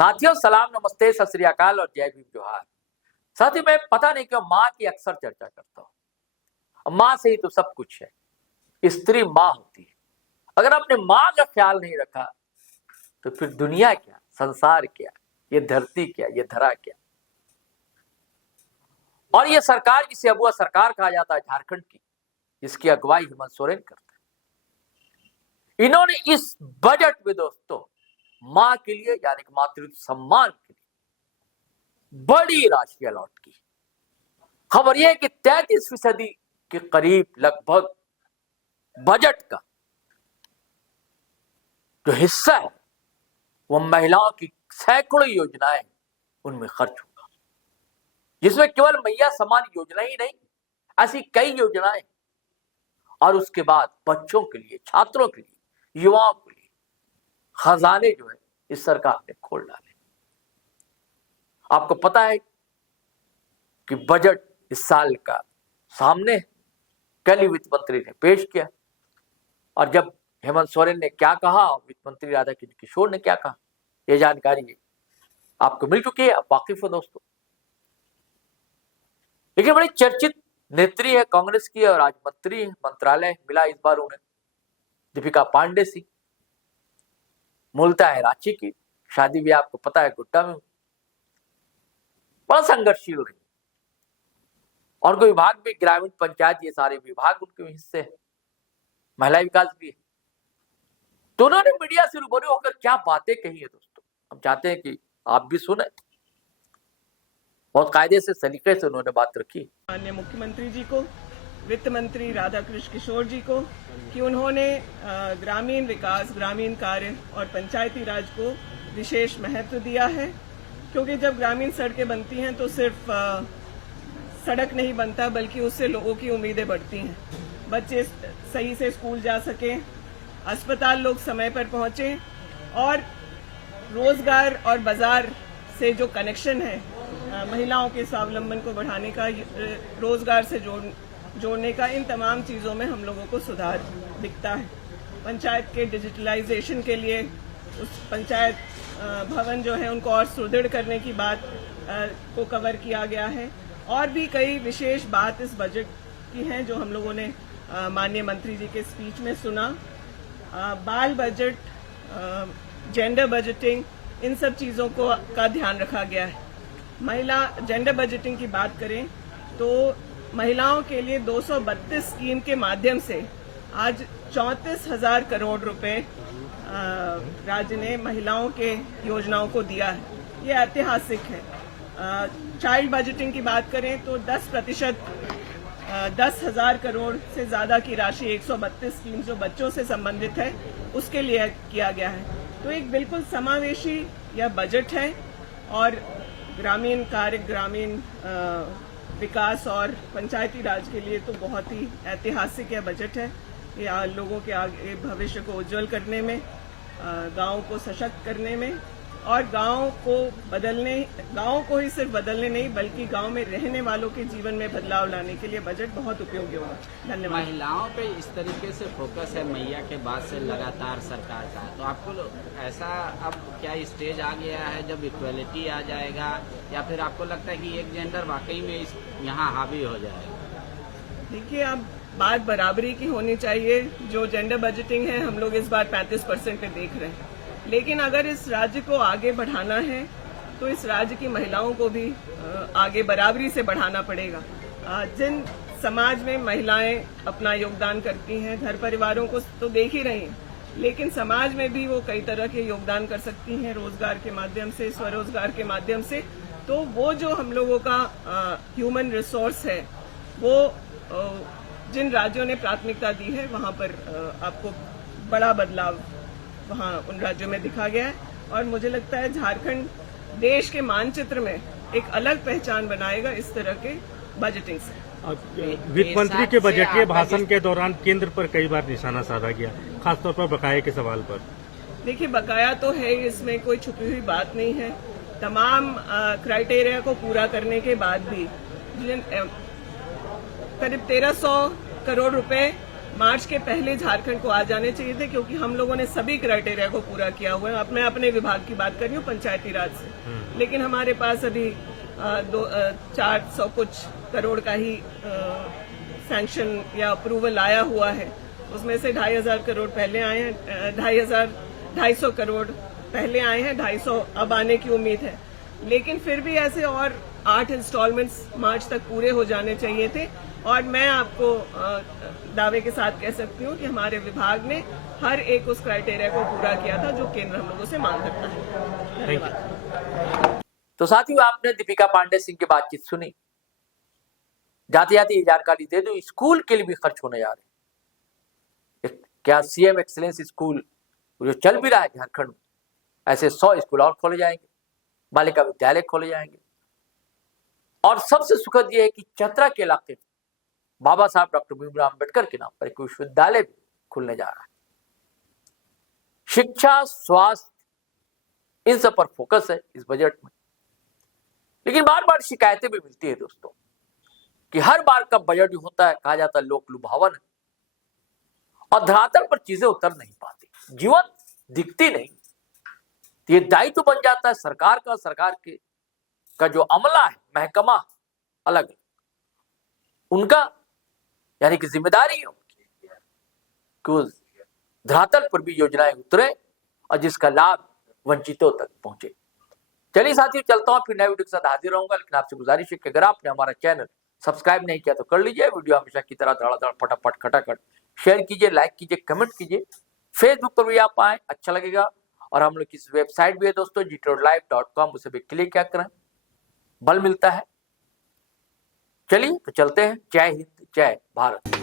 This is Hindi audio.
साथियों सलाम, नमस्ते, सत श्री अकाल और जय भीम जोहार। साथियों मैं पता नहीं क्यों माँ की अक्सर चर्चा करता हूँ। माँ से ही तो सब कुछ है। स्त्री माँ होती है। अगर आपने माँ का ख्याल नहीं रखा तो फिर दुनिया क्या, संसार क्या, ये धरती क्या, ये धरा क्या। और ये सरकार जिसे अबुआ सरकार कहा जाता है झारखंड की, जिसकी अगुवाई हेमंत सोरेन करता है, इन्होंने इस बजट में दोस्तों माँ के लिए यानी कि मातृत्व सम्मान के लिए बड़ी राशि अलॉट की। खबर यह है कि 33% के करीब लगभग बजट का जो हिस्सा है वो महिलाओं की सैकड़ों योजनाएं उनमें खर्च होगा, जिसमें केवल मैया समान योजना ही नहीं, ऐसी कई योजनाएं और उसके बाद बच्चों के लिए, छात्रों के लिए, युवाओं के लिए खजाने जो है इस सरकार ने खोल डाले। आपको पता है कि बजट इस साल का सामने कल वित्त मंत्री ने पेश किया, और जब हेमंत सोरेन ने क्या कहा, वित्त मंत्री राधाकिशन किशोर ने क्या कहा, यह जानकारी आपको मिल चुकी है, आप वाकिफ हो दोस्तों। लेकिन बड़ी चर्चित नेत्री है कांग्रेस की और आज मंत्री मंत्रालय मिला इस बार उन्हें, दीपिका पांडे सिंह, मूलतः है रांची की, शादी भी आपको पता है गोड्डा में, बड़ा संघर्षशील रही। और कोई विभाग भी, ग्रामीण पंचायत, ये सारे विभाग उनके हिस्से है, महिला विकास भी है। तो उन्होंने मीडिया से रूबरू होकर क्या बातें कही है दोस्तों, हम चाहते हैं कि आप भी सुने। बहुत कायदे से, सलीके से उन्होंने बात रखी। माननीय मुख्यमंत्री जी को, वित्त मंत्री राधाकृष्ण किशोर जी को, कि उन्होंने ग्रामीण विकास, ग्रामीण कार्य और पंचायती राज को विशेष महत्व दिया है। क्योंकि जब ग्रामीण सड़कें बनती हैं तो सिर्फ सड़क नहीं बनता, बल्कि उससे लोगों की उम्मीदें बढ़ती हैं। बच्चे सही से स्कूल जा सकें, अस्पताल लोग समय पर पहुंचे, और रोजगार और बाजार से जो कनेक्शन है, महिलाओं के स्वावलंबन को बढ़ाने का, रोजगार से जोड़ने का, इन तमाम चीज़ों में हम लोगों को सुधार दिखता है। पंचायत के डिजिटलाइजेशन के लिए उस पंचायत भवन जो है उनको और सुदृढ़ करने की बात को कवर किया गया है। और भी कई विशेष बात इस बजट की हैं जो हम लोगों ने माननीय मंत्री जी के स्पीच में सुना। बाल बजट, जेंडर बजटिंग, इन सब चीज़ों का ध्यान रखा गया है। महिला जेंडर बजटिंग की बात करें तो महिलाओं के लिए 232 स्कीम के माध्यम से आज 34,000 करोड़ रुपए राज्य ने महिलाओं के योजनाओं को दिया है। ये ऐतिहासिक है। चाइल्ड बजटिंग की बात करें तो 10%, 10,000 करोड़ से ज्यादा की राशि 132 स्कीम जो बच्चों से संबंधित है उसके लिए किया गया है। तो एक बिल्कुल समावेशी यह बजट है, और ग्रामीण कार्य, ग्रामीण विकास और पंचायती राज के लिए तो बहुत ही ऐतिहासिक यह बजट है। ये लोगों के आगे भविष्य को उज्जवल करने में, गाँव को सशक्त करने में, और गाँव को ही सिर्फ बदलने नहीं बल्कि गाँव में रहने वालों के जीवन में बदलाव लाने के लिए बजट बहुत उपयोगी होगा। धन्यवाद। महिलाओं पे इस तरीके से फोकस है मैया के बाद से लगातार सरकार का, तो आपको ऐसा अब क्या स्टेज आ गया है जब इक्वलिटी आ जाएगा, या फिर आपको लगता है कि एक जेंडर वाकई में यहाँ हावी हो जाएगा? देखिए, अब बात बराबरी की होनी चाहिए। जो जेंडर बजटिंग है हम लोग इस बार 35% पे देख रहे हैं, लेकिन अगर इस राज्य को आगे बढ़ाना है तो इस राज्य की महिलाओं को भी आगे बराबरी से बढ़ाना पड़ेगा। जिन समाज में महिलाएं अपना योगदान करती हैं, घर परिवारों को तो देख ही रही हैं, लेकिन समाज में भी वो कई तरह के योगदान कर सकती हैं, रोजगार के माध्यम से, स्वरोजगार के माध्यम से। तो वो जो हम लोगों का ह्यूमन रिसोर्स है, वो जिन राज्यों ने प्राथमिकता दी है वहाँ पर आपको बड़ा बदलाव वहाँ उन राज्यों में दिखा गया है। और मुझे लगता है झारखंड देश के मानचित्र में एक अलग पहचान बनाएगा इस तरह के बजटिंग से। वित्त मंत्री के बजट के भाषण के दौरान केंद्र पर कई बार निशाना साधा गया, खासतौर पर बकाये के सवाल पर। देखिए, बकाया तो है, इसमें कोई छुपी हुई बात नहीं है। तमाम क्राइटेरिया को पूरा करने के बाद भी करीब 1,300 करोड़ रुपए मार्च के पहले झारखंड को आ जाने चाहिए थे, क्योंकि हम लोगों ने सभी क्राइटेरिया को पूरा किया हुआ है। अब मैं अपने विभाग की बात कर रही हूँ, पंचायती राज से, लेकिन हमारे पास अभी 400 कुछ करोड़ का ही सैंक्शन या अप्रूवल आया हुआ है। उसमें से 2,500 करोड़ पहले आए हैं, 2,500 करोड़ पहले आए हैं, 250 अब आने की उम्मीद है। लेकिन फिर भी ऐसे और 8 इंस्टॉलमेंट्स मार्च तक पूरे हो जाने चाहिए थे। और मैं आपको दावे के साथ कह सकती हूँ कि हमारे विभाग ने हर एक उस क्राइटेरिया को पूरा किया था जो केंद्र हम लोगों से मांग करता है। धन्यवाद। तो साथियों, आपने दीपिका पांडे सिंह की बातचीत सुनी। जाते जाते ये जानकारी दे दूं, स्कूल के लिए भी खर्च होने जा रहे हैं। क्या सीएम एक्सीलेंस स्कूल जो चल भी रहा है झारखंड में, ऐसे 100 स्कूल और खोले जाएंगे, बालिका विद्यालय खोले जाएंगे। और सबसे सुखद यह है कि चतरा के इलाके में बाबा साहब डॉक्टर भीमराव अम्बेडकर के नाम पर एक विश्वविद्यालय भी खुलने जा रहा है। शिक्षा, स्वास्थ्य, इन सब पर फोकस है इस बजट में। लेकिन बार बार शिकायतें भी मिलती है दोस्तों कि हर बार का बजट होता है, कहा जाता है लोक लुभावन है, और धरातल पर चीजें उतर नहीं पाती, जीवन दिखती नहीं। ये दायित्व बन जाता है सरकार का, सरकार के का जो अमला है, महकमा अलग है, उनका यानी कि जिम्मेदारी है कि उस धरातल पर भी योजनाएं उतरे और जिसका लाभ वंचितों तक पहुंचे। चलिए साथियों, चलता हूं, फिर नए वीडियो के साथ हाजिर रहूंगा। लेकिन आपसे गुजारिश है कि अगर आपने हमारा चैनल सब्सक्राइब नहीं किया तो कर लीजिए। वीडियो हमेशा की तरह धड़ाधड़ फटाफट खटाखट शेयर कीजिए, लाइक कीजिए, कमेंट कीजिए। फेसबुक पर भी आप आए, अच्छा लगेगा। और हम लोग की वेबसाइट भी है दोस्तों, gtlive.com, उसे भी क्लिक क्या करें, बल मिलता है। चलिए तो चलते हैं। जय हिंद, जय भारत।